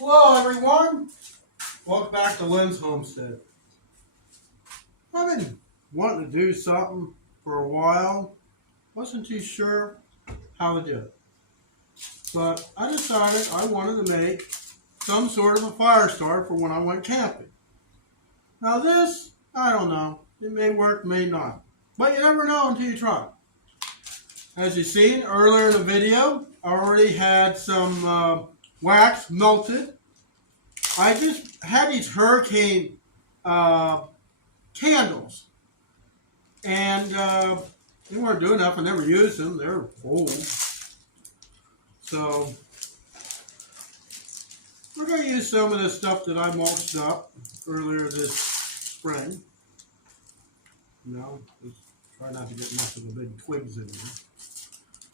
Hello everyone, welcome back to Lynn's Homestead. I've been wanting to do something for a while, wasn't too sure how to do it. But I decided I wanted to make some sort of a fire starter for when I went camping. Now this, I don't know, it may work, may not. But you never know until you try. As you've seen earlier in the video, I already had some wax melted. I just had these hurricane candles, and they weren't doing enough. I never used them. They're old. So we're going to use some of this stuff that I mulched up earlier this spring. Just try not to get much of the big twigs in there.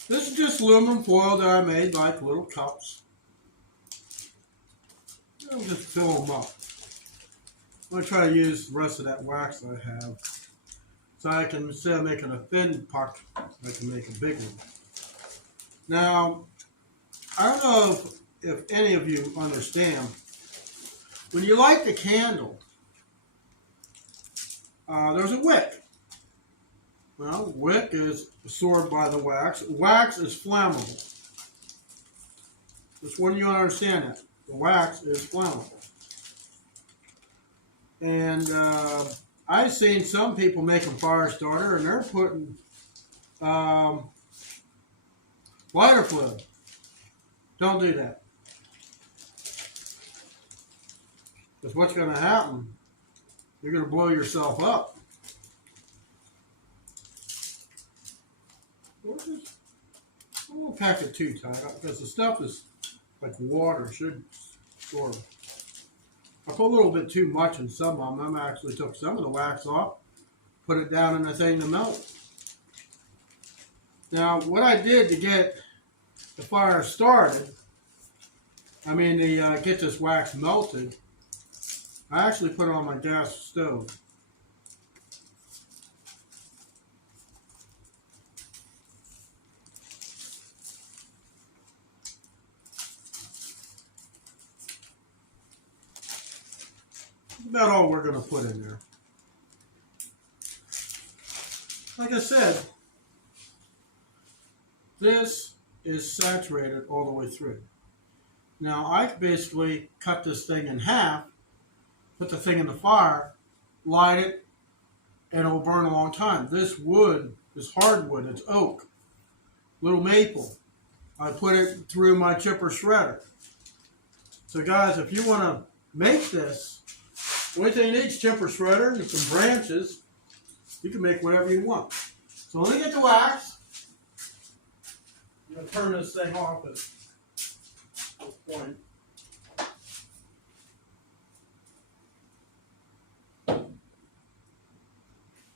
This is just aluminum foil that I made like little cups. I'll just fill them up. I'm going to try to use the rest of that wax that I have. So I can, instead of making a thin puck, I can make a big one. Now, I don't know if any of you understand. When you light the candle, there's a wick. Well, wick is absorbed by the wax. Wax is flammable. Just when you understand that. The wax is flammable. And I've seen some people making fire starter and they're putting lighter fluid. Don't do that. Because what's going to happen, you're going to blow yourself up. I won't pack it too tight because the stuff is like water, should store. I put a little bit too much in some of them. I actually took some of the wax off, put it down in the thing to melt. Now, what I did to get the fire started, get this wax melted, I actually put it on my gas stove. That's about all we're going to put in there. Like I said, this is saturated all the way through. Now I basically cut this thing in half, put the thing in the fire, light it, and it'll burn a long time. This wood is hardwood, it's oak, little maple. I put it through my chipper shredder. So guys, if you want to make this, the only thing you need is chipper shredder and some branches. You can make whatever you want. So let me get the wax. I'm going to turn this thing off at this point.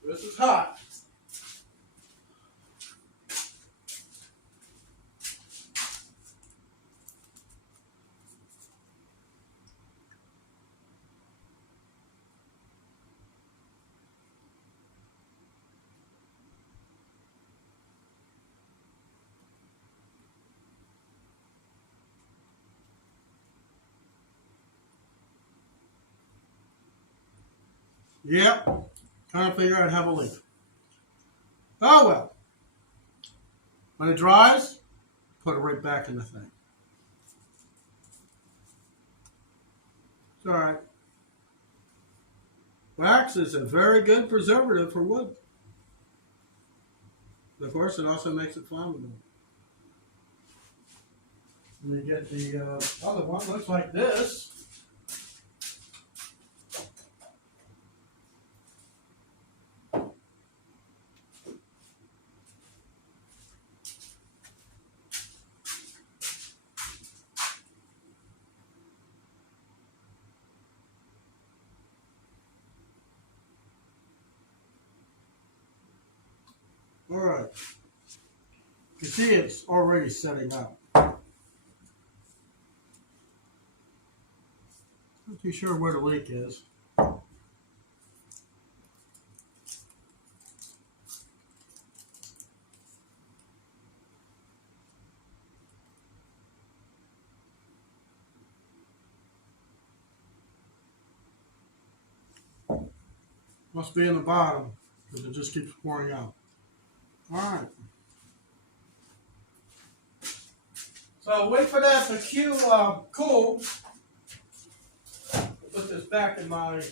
This is hot. Yep, trying to figure out how to leak. Oh well. When it dries, put it right back in the thing. It's alright. Wax is a very good preservative for wood. Of course, it also makes it flammable. And you get the other one, looks like this. All right. You see it's already setting up. Not too sure where the leak is. Must be in the bottom because it just keeps pouring out. All right. So wait for that to cool. Put this back in my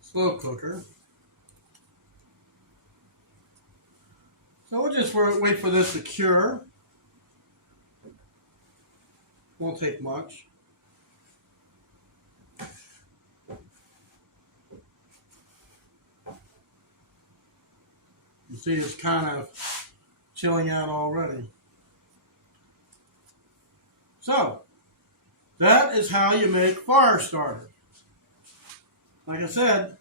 slow cooker. So we'll just wait for this to cure. Won't take much. You see it's kind of chilling out already. So, that is how you make fire starter. Like I said,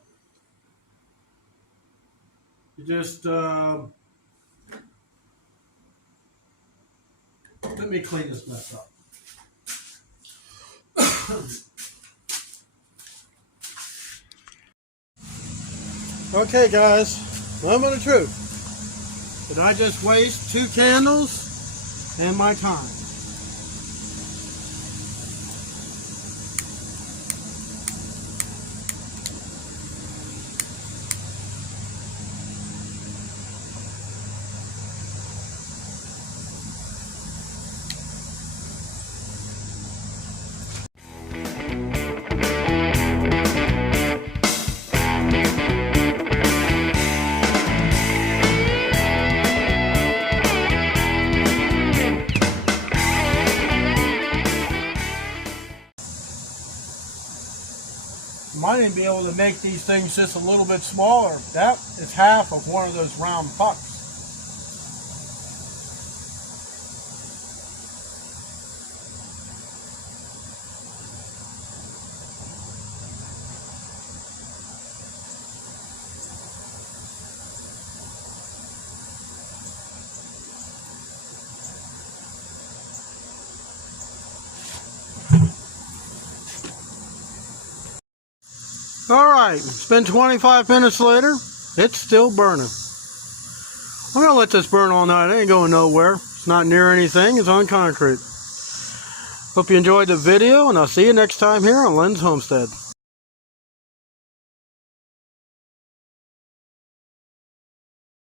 you just, let me clean this mess up. Okay guys, moment of truth. Did I just waste 2 candles and my time? Might even be able to make these things just a little bit smaller. That is half of one of those round pucks. Alright, it's been 25 minutes later. It's still burning. I'm going to let this burn all night. It ain't going nowhere. It's not near anything. It's on concrete. Hope you enjoyed the video, and I'll see you next time here on Len's Homestead.